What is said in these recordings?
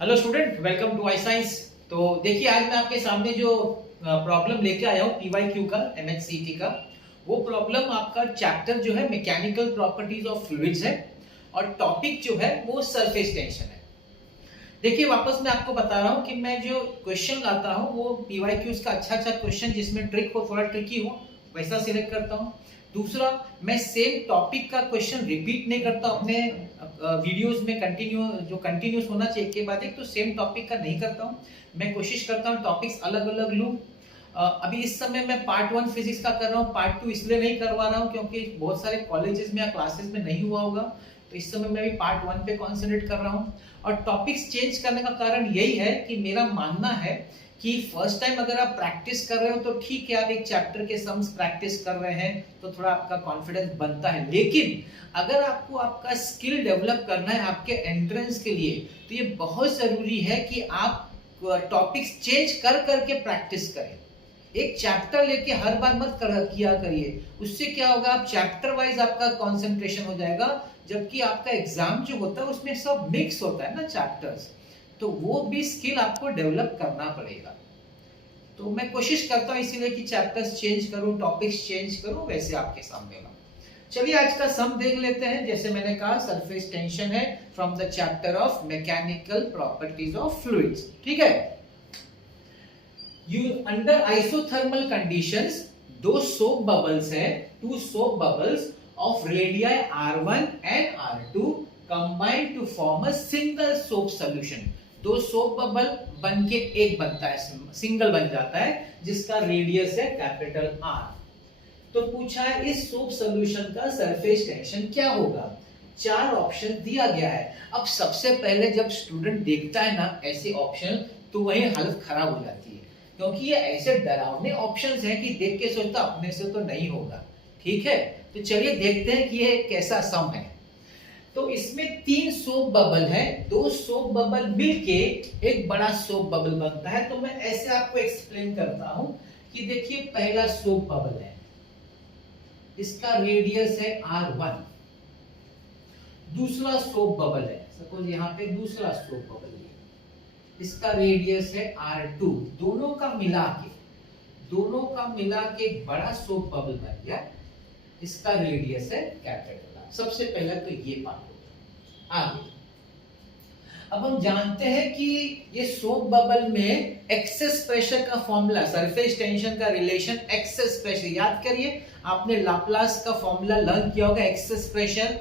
Hello student, welcome to I science. तो देखिए, आज मैं आपके सामने जो प्रॉब्लम लेके आया हूँ पीवाईक्यू का, एमएचसीटी का, वो प्रॉब्लम आपका चैप्टर जो है मैकेनिकल प्रॉपर्टीज ऑफ फ्लूइड्स है और टॉपिक जो है वो सरफेस टेंशन है। देखिए, वापस मैं आपको बता रहा हूँ कि मैं जो क्वेश्चन लाता हूँ वो पीवाईक्यूज का अच्छा क्वेश्चन जिसमें ट्रिक हो, थोड़ा ट्रिकी हो, वैसा सिलेक्ट करता हूँ। दूसरा, मैं सेम टॉपिक का क्वेश्चन रिपीट नहीं करता अपने वीडियोस में, कंटिन्यूस होना चाहिए एक के बाद एक, तो सेम टॉपिक का नहीं करता हूँ। मैं कोशिश करता हूँ टॉपिक्स अलग अलग लूँ। अभी इस समय मैं पार्ट 1 फिजिक्स का कर रहा हूँ, पार्ट 2 इसलिए नहीं करवा रहा हूँ क्योंकि बहुत सारे कॉलेजेस में या क्लासेस में नहीं हुआ होगा, तो इस समय मैं भी पार्ट 1 पे कॉन्सेंट्रेट कर रहा हूँ। और टॉपिक्स चेंज करने का कारण यही है कि मेरा मानना है कि फर्स्ट टाइम अगर आप प्रैक्टिस कर रहे हो तो ठीक है, आप एक चैप्टर के सम्स प्रैक्टिस कर रहे हैं तो थोड़ा आपका कॉन्फिडेंस बनता है। लेकिन अगर आपको आपका स्किल डेवलप करना है आपके एंट्रेंस के लिए, तो ये बहुत जरूरी है कि आप टॉपिक्स चेंज कर करके प्रैक्टिस करें। एक चैप्टर लेके हर बार मत किया करिए, उससे क्या होगा, आप चैप्टर वाइज आपका कंसंट्रेशन हो जाएगा, जबकि आपका एग्जाम जो होता है उसमें सब मिक्स होता है ना चैप्टर्स, तो वो भी स्किल आपको डेवलप करना पड़ेगा। तो मैं कोशिश करता हूं इसीलिए कि चैप्टर्स चेंज करूं, टॉपिक्स चेंज करूं, वैसे आपके सामने लाऊं। चलिए आज का सम देख लेते हैं। जैसे मैंने कहा, सरफेस टेंशन है from the chapter of mechanical properties of fluids. ठीक है। अंडर आइसोथर्मल कंडीशंस, दो सोप बबल्स हैं, two soap bubbles of radii R1 and R2 combine to form a single soap solution. दो सोप बबल बन के एक बनता है, सिंगल बन जाता है, जिसका रेडियस है कैपिटल R। तो पूछा है इस सोप सॉल्यूशन का सरफेस टेंशन क्या होगा। चार ऑप्शन दिया गया है। अब सबसे पहले जब स्टूडेंट देखता है ना ऐसे ऑप्शन, तो वही हालत खराब हो जाती है, क्योंकि ये ऐसे डरावने ऑप्शंस हैं कि देख के सोचता अपने से तो नहीं होगा। ठीक है, तो चलिए देखते हैं कि ये कैसा सम है। तो इसमें तीन सोप बबल है, दो सोप बबल मिलके एक बड़ा सोप बबल बनता है। तो मैं ऐसे आपको एक्सप्लेन करता हूं कि देखिए, पहला सोप बबल है, इसका रेडियस है R1। दूसरा सोप बबल है, सपोज यहाँ पे दूसरा सोप बबल है, इसका रेडियस है R2। दोनों का मिला के एक बड़ा सोप बबल बन गया, इसका रेडियस है कैपिटल R। सबसे पहले तो ये पार्ट हो गया। आगे अब हम जानते हैं कि ये सोप बबल में एक्सेस प्रेशर का फॉर्मूला, सरफेस टेंशन का रिलेशन एक्सेस प्रेशर, याद करिए, आपने लाप्लास का फॉर्मूला लर्न किया होगा। एक्सेस प्रेशर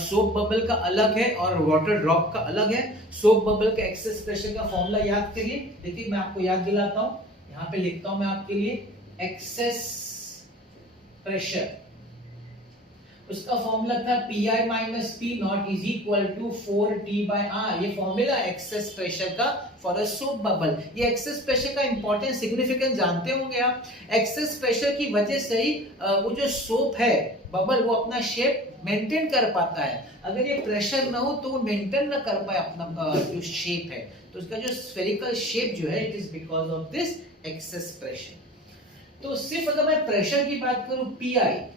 सोप बबल का अलग है और वाटर ड्रॉप का अलग है। सोप बबल का एक्सेस प्रेशर का फॉर्मूला याद करिए। देखिए, मैं आपको याद दिलाता हूं, यहां पे लिखता हूं मैं आपके लिए, एक्सेस प्रेशर, उसका फॉर्मूला था Pi minus P not is equal to 4T/R। ये फॉर्मूला एक्सेस प्रेशर का फॉर अ सोप बबल। ये एक्सेस प्रेशर का इंपॉर्टेंट सिग्निफिकेंस जानते होंगे आप। एक्सेस प्रेशर की वजह से ही वो जो सोप है बबल, वो अपना शेप मेंटेन कर पाता है। अगर ये प्रेशर ना हो तो वो मेंटेन ना कर पाए अपना जो शेप है, तो उसका जो स्फेरिकल शेप जो है, it is because of this excess pressure. तो सिर्फ अगर मैं प्रेशर की बात करूं, Pi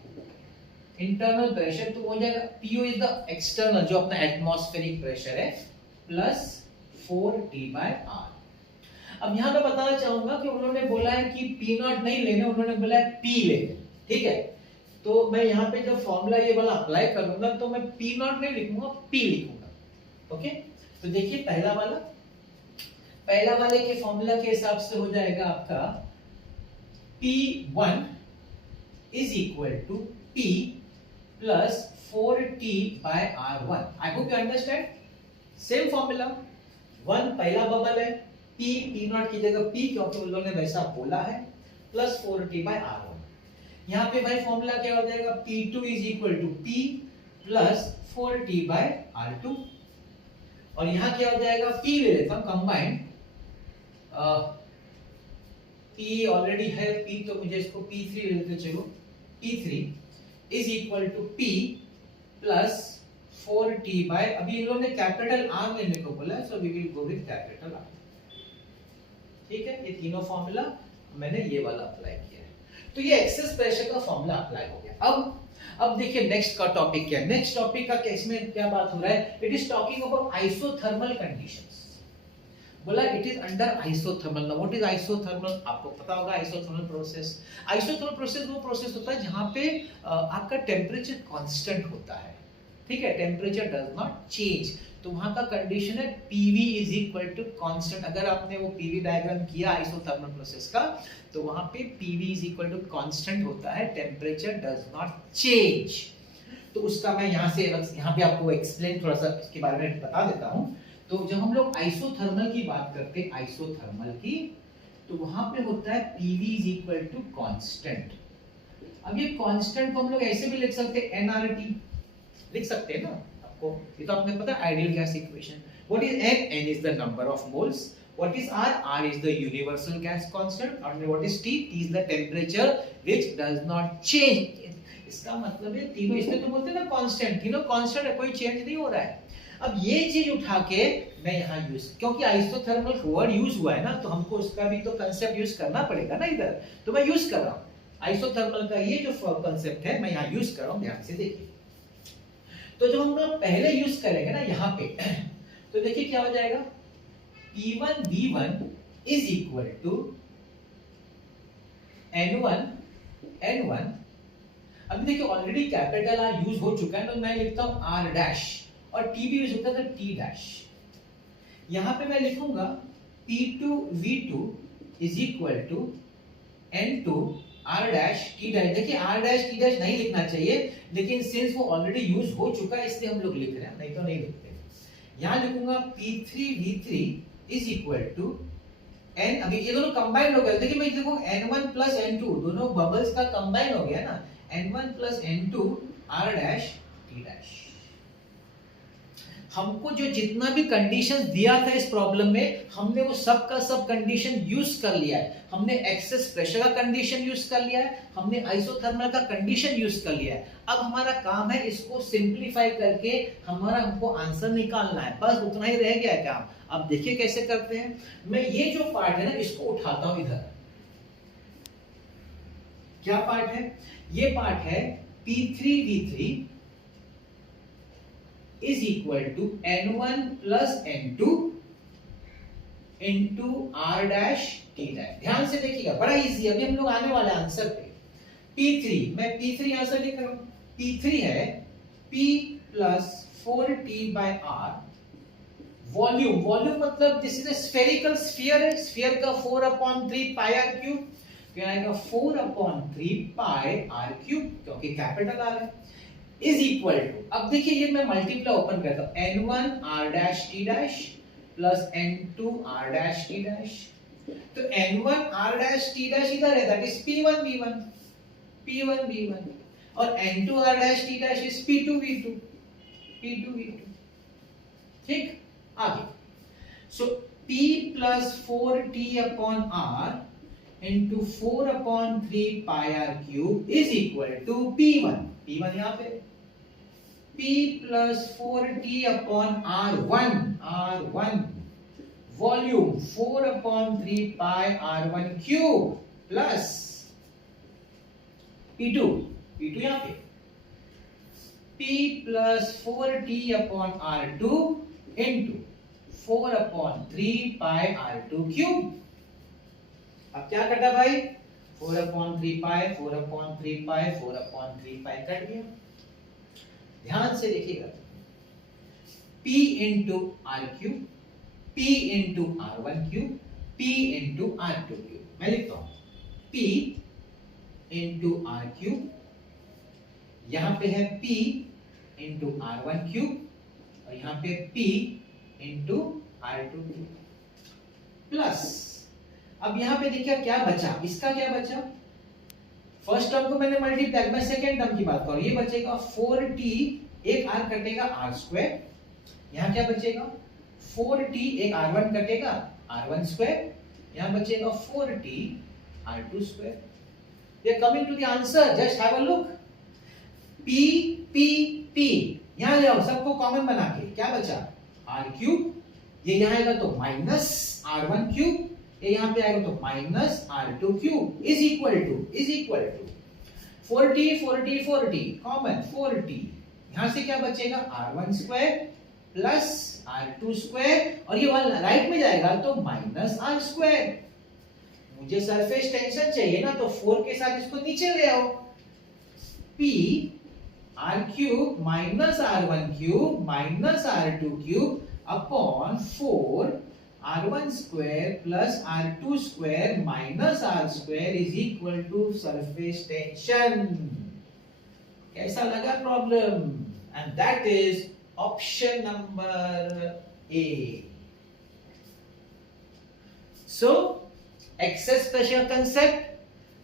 इंटरनल प्रेशर, तो हो जाएगा PO इज द एक्सटर्नल, जो अपना एटमॉस्फेरिक प्रेशर है, प्लस 4T/R। अब यहां मैं बताना चाहूंगा कि उन्होंने बोला है कि P नॉट नहीं लेने, उन्होंने बोला है P लेने। ठीक है, तो मैं यहाँ पे जब फॉर्मूला ये वाला अप्लाई करूंगा तो मैं P नॉट नहीं लिखूंगा, P लिखूंगा। ओके, तो देखिए पहला वाले के फॉर्मूला के हिसाब से हो जाएगा आपका P1 is equal to P plus 4T/R1। I hope you understand. Same formula, 1 पहला बबल है, P नॉट की जगह P, क्योंकि उन लोगों ने वैसा बोला है, प्लस 4T/R1। यहाँ पे भाई फॉर्मूला क्या हो जाएगा, P2 is equal to P plus 4T/R2। और यहाँ क्या हो जाएगा, P ले लेता हूं कंबाइंड, P ऑलरेडी है P, तो मुझे इसको P3 ले लेते चलो। P3 is equal to P plus 4T by, अभी इन लोगों ने कैपिटल R लेने को बोला है, so we will go with capital R। ठीक है, ये तीनों फॉर्मूला मैंने ये वाला अप्लाई किया है। तो ये एक्सेस प्रेशर का फॉर्मूला अप्लाई हो गया। अब देखिए नेक्स्ट का टॉपिक क्या है। नेक्स्ट टॉपिक का केस में क्या बात हो रहा है, it is talking about isothermal conditions. बोला it is under isothermal. Now what is isothermal? आपको पता होगा आइसोथर्मल प्रोसेस। आइसोथर्मल प्रोसेस वो प्रोसेस होता है जहां पे आपका टेम्परेचर कांस्टेंट होता है, ठीक है, टेम्परेचर डज नॉट चेंज। तो वहां का कंडीशन है PV is equal to constant. अगर आपने वो PV डायग्राम किया आइसोथर्मल प्रोसेस का, तो वहां पे PV is equal to constant होता है, टेम्परेचर डज नॉट चेंज। तो उसका मैं यहाँ पे आपको एक्सप्लेन थोड़ा सा इसके बारे में बता देता हूँ। तो जब हम लोग आइसोथर्मल की बात करते हैं, आइसोथर्मल की, तो वहां पे होता है PV is equal to constant. अब ये कांस्टेंट को हम लोग ऐसे भी लिख सकते हैं, nRT लिख सकते हैं ना। आपको ये तो आपने पता ideal gas equation. What is N? N is the number of moles. What is R? R is the universal gas constant. और what is T? T is the temperature which does not change. इसका मतलब है तीनों, इसमें तो बोलते हैं ना कांस्टेंट, तीनों कांस्टेंट है, कोई चेंज नहीं हो रहा है। अब ये चीज उठा के मैं यहाँ यूज, क्योंकि आइसोथर्मल वर्ड यूज हुआ है ना, तो हमको उसका भी तो कंसेप्ट यूज करना पड़ेगा ना इधर, तो मैं यूज कर रहा हूँ आइसोथर्मल का ये जो कंसेप्ट है, मैं यहाँ यूज कर रहा हूँ, ध्यान से देखिए। तो जब हम लोग पहले यूज करेंगे ना यहाँ पे, तो देखिए क्या हो जाएगा, P1V1 is equal to N1 अभी देखिए ऑलरेडी कैपिटल R यूज हो चुका है, तो मैं लिखता हूं R डैश, और T भी यूज होता है तो T डैश। यहां पे मैं लिखूंगा P2V2 is equal to N2 R dash T dash. देखिए R डैश T डैश नहीं लिखना चाहिए, लेकिन सिंस वो ऑलरेडी यूज हो चुका है इसलिए हम लोग लिख रहे हैं, नहीं तो नहीं लिखते। यहां लिखूंगा P3V3 is equal to N, अभी ये दोनों कंबाइन हो गए, देखिए मैं लिखूंगा N1 प्लस N2, दोनों बबल्स का कंबाइन हो गया ना, N1 plus N2 R dash T dash. हमको जो जितना भी कंडीशंस दिया था इस प्रॉब्लम में, हमने वो सब का सब कंडीशन यूज कर लिया है। हमने एक्सेस प्रेशर का कंडीशन यूज कर लिया है, हमने आइसोथर्मल का कंडीशन यूज कर लिया है। अब हमारा काम है इसको सिंपलीफाई करके हमको आंसर निकालना है, बस उतना ही रह गया है काम। अब देखिए कैसे करते हैं। मैं ये जो पार्ट है ना इसको उठाता हूं इधर। क्या पार्ट है? ये पार्ट है P3V3 is equal to N1 plus N2 into R dash T dash. ध्यान से देखिएगा, बड़ा इजी, अभी हम लोग आने वाले आंसर पे। P3, मैं P3 यहां से लिख रहा हूं, P3 है P plus 4T by R। Volume, volume मतलब this is a spherical sphere है, स्फीयर का 4/3 पाई R क्यूब, क्या आएगा 4/3 पाई R क्यूब, क्योंकि कैपिटल R है, इज इक्वल टू, अब देखिए ये मैं मल्टीप्लाई ओपन करता हूं, N1 R dash T dash plus N2 R dash T dash. तो N1 R dash T dash इधर है, दैट इज P1V1, और N2 R dash T dash is P2V2। ठीक, आगे। सो P plus 4T upon R into 4/3 pi R cube is equal to P1 यहाँ पे P plus 4T upon R1 volume 4/3 pi R1 cube plus P2 यहाँ पे P plus 4T upon R2 into 4/3 pi R2 cube. अब क्या कटा भाई, 4/3 पाई, 4/3 पाई, 4/3 pi cut गया। ध्यान से देखिएगा, P into R cube, P into R1 cube, P into R2 cube. मैं लिखता हूं P इंटू R क्यूब, यहां पे है P इंटू R1 क्यूब, और यहां पे P into R2 cube plus, अब यहां पे देखिए क्या बचा, इसका क्या बचा, फर्स्ट टर्म को मैंने मल्टीप्लाई, मैं सेकंड टर्म की बात कर रहा हूं, ये बचेगा 4T, एक R कटेगा R स्क्वायर, यहां क्या बचेगा 4T, एक R1 कटेगा R1 स्क्वायर, यहां बचेगा 4T R2 square. We are coming to the answer, just have a look, P P P यहां ले आओ, सबको कॉमन बना के क्या बचा R क्यूब, ये यहां आएगा तो माइनस R1 क्यूब, ये यहां पे आएगा तो minus R2 cube is equal to 4T common 4T, यहां से क्या बचेगा R1 square plus r2 square और ये वाला राइट में जाएगा तो माइनस r स्क्वायर। मुझे सरफेस टेंशन चाहिए ना, तो 4 के साथ इसको नीचे ले आओ। p r cube minus r1 cube minus r2 cube upon 4 r1 square plus r2 square minus r square is equal to surface tension. कैसा लगा problem? And that is option number A. So excess pressure concept,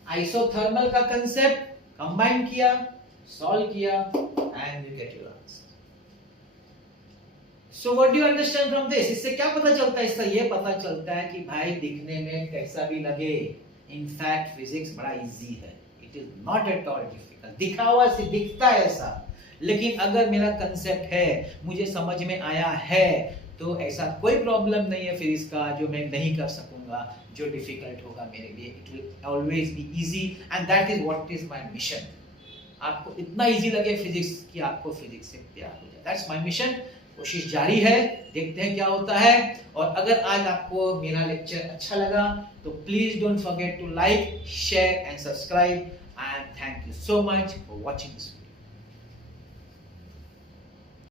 isothermal का concept combine किया, solve किया and you get your answer. So what do you understand from this? इससे क्या पता चलता है? इससे ये पता चलता है कि भाई दिखने में कैसा भी लगे, इन फैक्ट फिजिक्स बड़ा इजी है। It is not at all difficult. दिखा हुआ से दिखता है ऐसा, लेकिन अगर मेरा कंसेप्ट है, मुझे समझ में आया है, तो ऐसा कोई प्रॉब्लम नहीं है फिजिक्स का जो मैं नहीं कर सकूंगा, जो डिफिकल्ट होगा मेरे लिए। It will always be easy and that is what is my mission. आपको इतना इजी लगे फिजिक्स कि आपको फिजिक्स से प्यार हो जाए, दैट्स माय मिशन। कोशिश जारी है, देखते हैं क्या होता है। और अगर आज आपको मेरा लेक्चर अच्छा लगा तो please don't forget to like, share and subscribe, and thank you so much for watching this.